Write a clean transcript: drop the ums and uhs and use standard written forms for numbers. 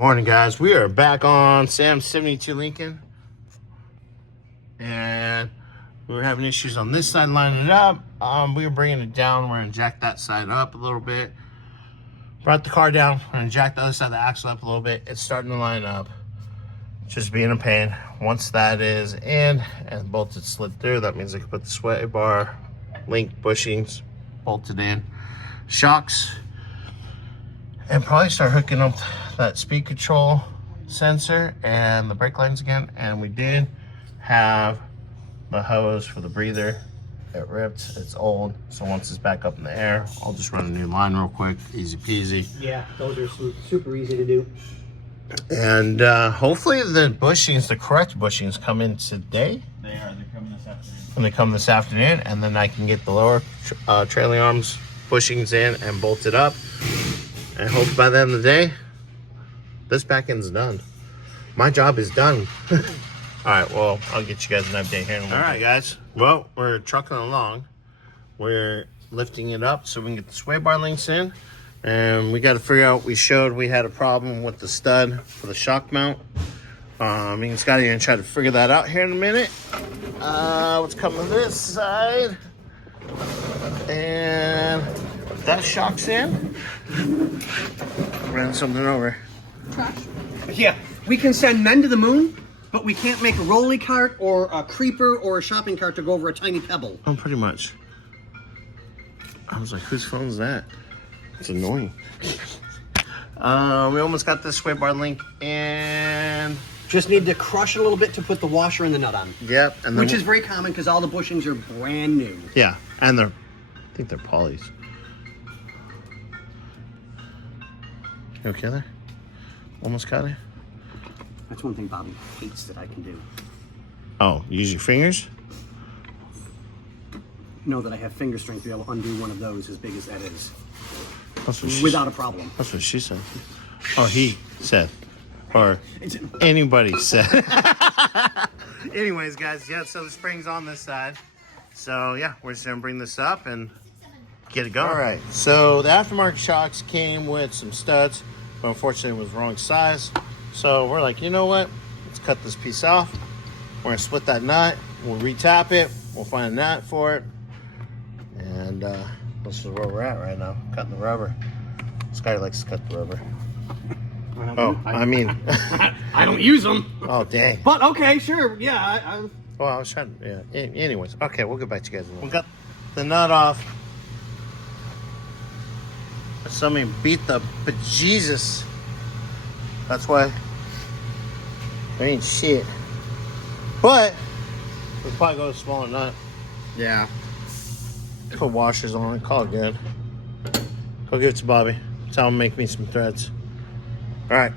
Morning, guys. We are back on Sam 72 Lincoln, and we were having issues on this side lining it up. We were bringing it down. We're gonna jack that side up a little bit. Brought the car down. We're gonna jack the other side of the axle up a little bit. It's starting to line up. Just being a pain. Once that is in and bolted slid through, that means I can put the sway bar, link bushings bolted in, shocks, and probably start hooking up that speed control sensor and the brake lines again. And we did have the hose for the breather. It ripped, it's old, so once it's back up in the air, I'll just run a new line real quick, easy peasy. Yeah, those are super easy to do. And hopefully the bushings, the correct bushings, come in today. They are, they're coming this afternoon. And they come this afternoon, and then I can get the lower trailing arms bushings in and bolted up. And hope by the end of the day, this back end's done. My job is done. All right, well, I'll get you guys an update here in a minute. All right, guys. Well, we're trucking along. We're lifting it up so we can get the sway bar links in. And we got to figure out, we had a problem with the stud for the shock mount. Me and Scotty are going to try to figure that out here in a minute. What's coming this side? And that shock's in. Ran something over. Trash. Yeah, we can send men to the moon, but we can't make a rolly cart or a creeper or a shopping cart to go over a tiny pebble. Oh, pretty much. I was like, whose phone's that? It's annoying. We almost got this sway bar link, and Just need to crush it a little bit to put the washer and the nut on. yep, and then Which is very common because all the bushings are brand new. yeah, and I think they're polys. You okay there? Almost got it. That's one thing Bobby hates that I can do. Oh, use your fingers. Know that I have finger strength to be able to undo one of those as big as that is. That's what she, Without a problem. That's what she said. Oh, he said, or It's, anybody said. Anyways, guys, yeah, so the spring's on this side. So, yeah, we're just going to bring this up and get it going. All right, so the aftermarket shocks came with some studs, but unfortunately it was the wrong size. So we're like, you know what? Let's cut this piece off. We're going to split that nut. We'll retap it. We'll find a nut for it. And this is where we're at right now, cutting the rubber. Scotty likes to cut the rubber. I mean... I don't use them. Oh, dang. But okay, sure. Yeah, Well, I was trying to, yeah. Anyways, okay, we'll get back to you guys in a minute. We got the nut off. Somebody beat the bejesus. That's why there ain't shit. But we'll probably go to a smaller nut. yeah. Put washers on it, call it good. Go give it to Bobby. Tell him to make me some threads. All right.